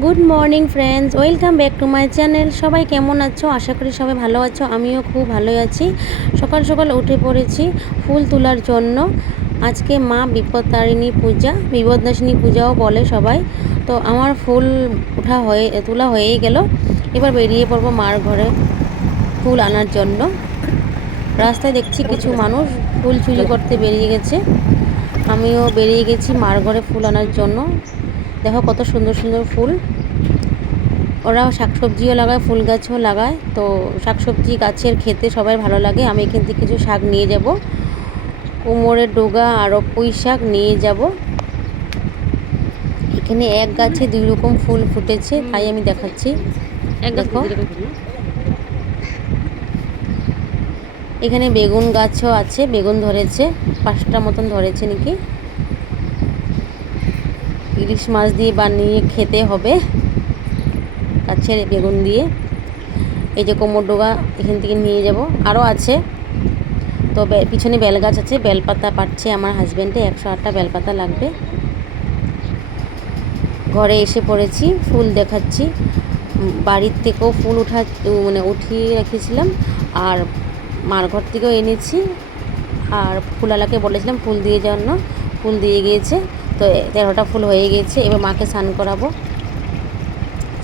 Good morning friends, welcome back to my channel. সবাই কেমন আছো? আশা করি সবাই ভালো আছো। আমিও খুব ভালোই আছি। সকাল সকাল উঠে পড়েছি ফুল তোলার জন্য। আজকে মা বিপত্তারিণী পূজা, বিপদনাশিনী পূজাও বলে সবাই। তো আমার ফুল তোলা হয়েই গেল। এবার বেরিয়ে পড়বো মার ঘরে ফুল আনার জন্য। রাস্তায় দেখছি কিছু মানুষ ফুল চুরি করতে বেরিয়ে গেছে। আমিও বেরিয়ে গেছি মার ঘরে ফুল আনার জন্য। দেখো কত সুন্দর সুন্দর ফুল। ওরা শাকসবজিও লাগায়, ফুল গাছও লাগায়। তো শাকসবজি গাছের খেতে সবাই ভালো লাগে। আমি এখান থেকে কিছু শাক নিয়ে যাব, কুমড়োর ডোগা আরও পুঁই শাক নিয়ে যাব। এখানে এক গাছে 2 রকম ফুল ফুটেছে, তাই আমি দেখাচ্ছি। দেখো এখানে বেগুন গাছও আছে, বেগুন ধরেছে 5টা মতন ধরেছে নাকি। ইলিশ মাছ দিয়ে বানিয়ে খেতে হবে গাছের বেগুন দিয়ে। এই যে কোমর ডোগা এখান থেকে নিয়ে যাব, আরও আছে। তো পিছনে বেল গাছ আছে, বেলপাতা পাচ্ছে আমার হাজব্যান্ডে, 108টা বেলপাতা লাগবে। ঘরে এসে পড়েছি, ফুল দেখাচ্ছি। বাড়ির থেকেও ফুল উঠিয়ে রেখেছিলাম, আর মার ঘর থেকেও এনেছি। আর ফুলওয়ালাকে বলেছিলাম ফুল দিয়ে জন্য, ফুল দিয়ে গিয়েছে। তো 13টা ফুল হয়ে গিয়েছে। এবার মাকে স্নান করাবো।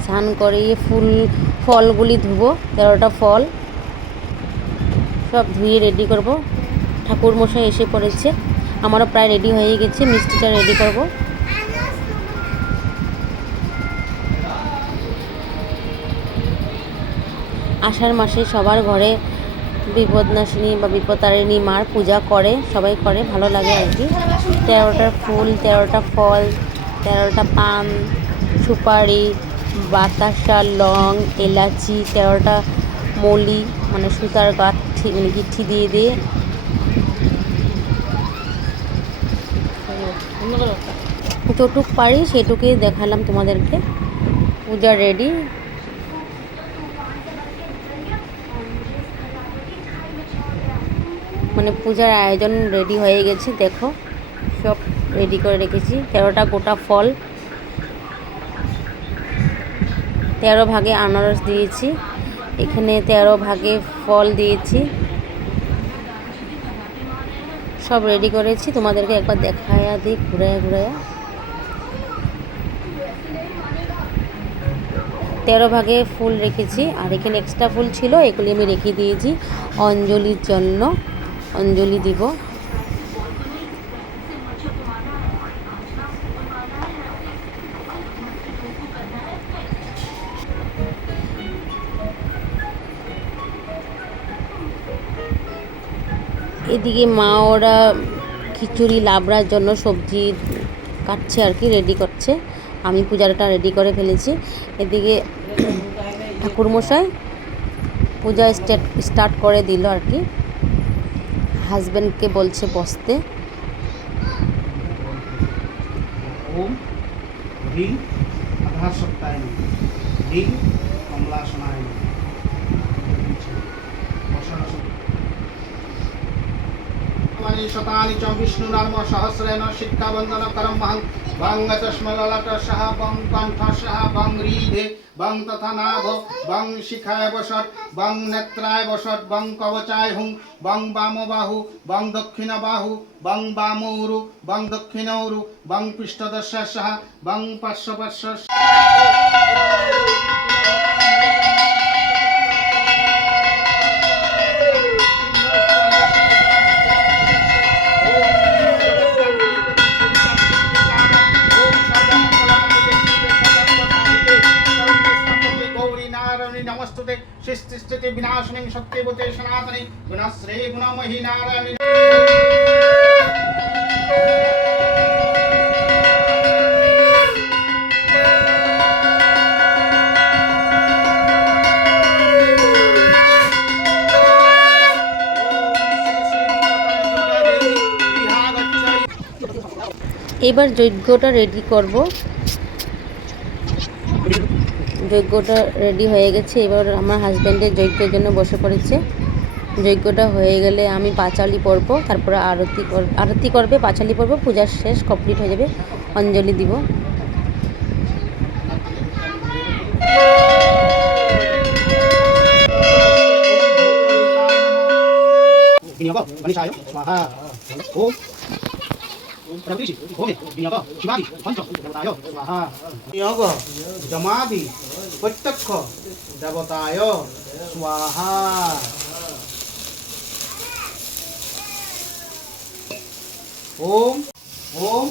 স্নান করিয়ে ফলগুলি ধুবো। 13টা ফল সব ধুয়ে রেডি করব। ঠাকুর মশাই এসে পড়েছে, আমারও প্রায় রেডি হয়ে গেছে। মিষ্টিটা রেডি করব। আষাঢ় মাসে সবার ঘরে বিপদনাশিনী বা বিপত্তারিণী মার পূজা করে, সবাই করে, ভালো লাগে আর কি। 13টা ফুল, 13টা ফল, 13টা পান, সুপারি, বাতাসা, লং, এলাচি, 13টা মলি মানে সুতার গাঁঠি গিঠি দিয়ে যতটুক পারি সেটুকুই দেখালাম তোমাদেরকে। পূজা রেডি। মানে পূজার আয়োজন রেডি হয়ে গেছে। দেখো সব রেডি করে রেখেছি। 13টা গোটা ফল, 13 ভাগে আনারস দিয়েছি, এখানে 13 ভাগে ফল দিয়েছি। সব রেডি করেছি, তোমাদেরকে একবার দেখায়া দিই ঘুরায়া 13 ভাগে ফুল রেখেছি। আর এখানে এক্সট্রা ফুল ছিল, এগুলি আমি রেখে দিয়েছি অঞ্জলির জন্য, অঞ্জলি দিব। এদিকে মা ওরা খিচুড়ি লাবড়ার জন্য সবজি কাটছে আর কি, রেডি করছে। আমি পূজাটা রেডি করে ফেলেছি। এদিকে ঠাকুরমশাই পূজা স্টার্ট করে দিল আর কি। হাজব্যান্ডকে বলছে বসতে। ওম হ্রিং আধাসত্তায় নমঃ, হ্রিং কমলাসনায় নমঃ। শতানি চ বিষ্ণুনাম সহস্রেণ শিক্ষাবন্দন করম মহং বং চশ্মললাটসহ বং কণ্ঠসহ বং হৃদে বং তথা নাভ বং শিখায় বসৎ বং নেত্রায় বসৎ বং কবচায় হুং বং বামবাহু বং দক্ষিণ বাহু বং বামৌরু বং দক্ষিণৌরু বং পৃষ্ঠদশসহ বং পার্শ্বপর্শ। नमस्तुते शिष्टिस्थिति विनाशिनी सत्यवते सनातनी गुणश्री गुणमयी नारायणी। এবার যজ্ঞটা রেডি করব। যজ্ঞটা রেডি হয়ে গেছে। এবার আমার হাজব্যান্ডের যজ্ঞের জন্য বসে পড়েছে। যজ্ঞটা হয়ে গেলে আমি পাঁচালি পড়বো, তারপরে আরতি করবে, পাঁচালি পড়বো, পূজার শেষ কমপ্লিট হয়ে যাবে, অঞ্জলি দিব। गणेशाय स्वाहा ओम प्रविशि होमे विनियोग शिवादि पंच देवताय स्वाहा विनियोग जमादि प्रत्यक्ष देवताय स्वाहा ओम ओम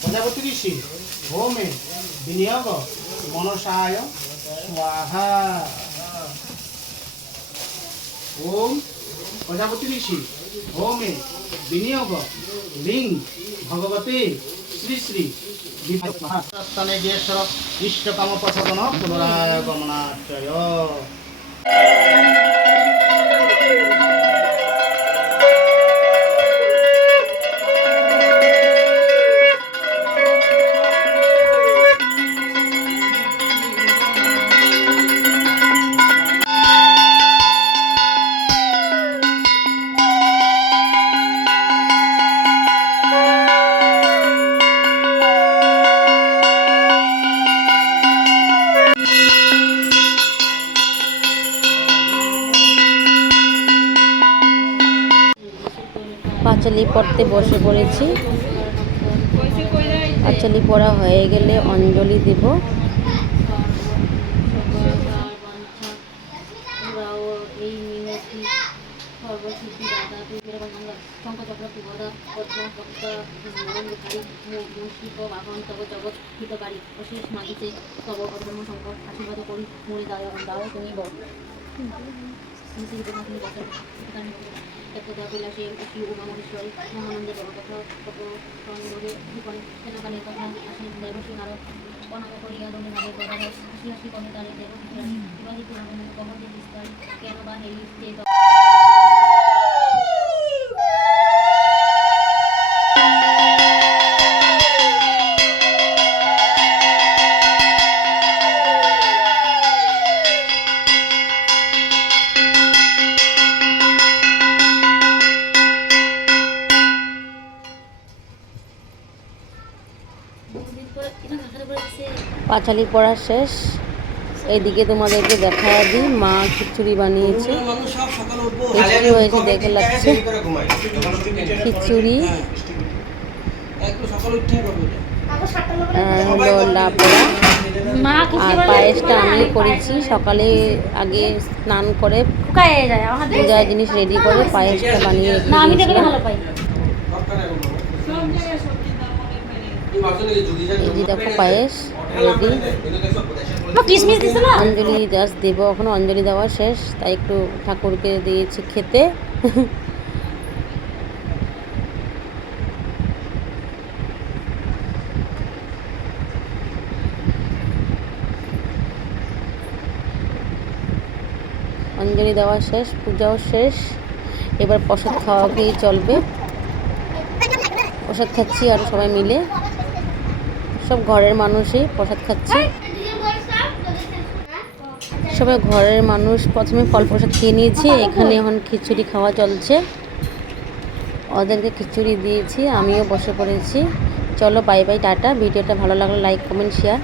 प्रजापति ऋषि होमे विनियोग मनसाय स्वाहा ओम प्रजापति ऋषि होमे विनियोग लिंग भगवते श्री श्री स्थाने ज्येष्ठ इष्टकाम प्रसादन पुनराय गमनाचय পাঁচালি পড়তে বসে পড়েছি। পাঁচালি পড়া হয়ে গেলে অঞ্জলি দেব। কৈলাসে শ্রী উমামহেশ্বরী মহানন্দে জগতথা তপরে সেনাকালীর কথা আসি দেবশ্রী নারদ অনাম করিয়া দণ্ডে ভাবে গদাধর হাসি হাসি কহে তারে দেব রানী বিবাহী পুরাণ কহতে বিস্তার কেন বা হেলি পাঁচালি পড়া শেষ। এইদিকে তোমাদেরকে দেখা দিই, মা খিচুড়ি বানিয়েছে। টেস্টি হয়েছে দেখে লাগছে। খিচুড়ি হলো লাবড়া আর পায়েসটা আমি করেছি। সকালে আগে স্নান করে পূজার জিনিস রেডি করে পায়েসটা বানিয়ে রেখে দেখো পায়েস রেডি। অঞ্জলি জাস্ট দেবো, এখন অঞ্জলি দেওয়া শেষ, তাই একটু ঠাকুরকে দিয়েছি খেতে। অঞ্জলি দেওয়া শেষ, পূজাও শেষ, এবার প্রসাদ খাওয়াকেই চলবে। প্রসাদ খাচ্ছি আর সবাই মিলে, সব ঘরের মানুষই প্রসাদ খাচ্ছি। সবাই ঘরের মানুষ প্রথমে ফল প্রসাদ খেয়ে নিয়েছি, এখানে এখন খিচুড়ি খাওয়া চলছে। ওদেরকে খিচুড়ি দিয়েছি, আমিও বসে পড়েছি। চলো বাই বাই, টাটা। ভিডিওটা ভালো লাগলে লাইক কমেন্ট শেয়ার।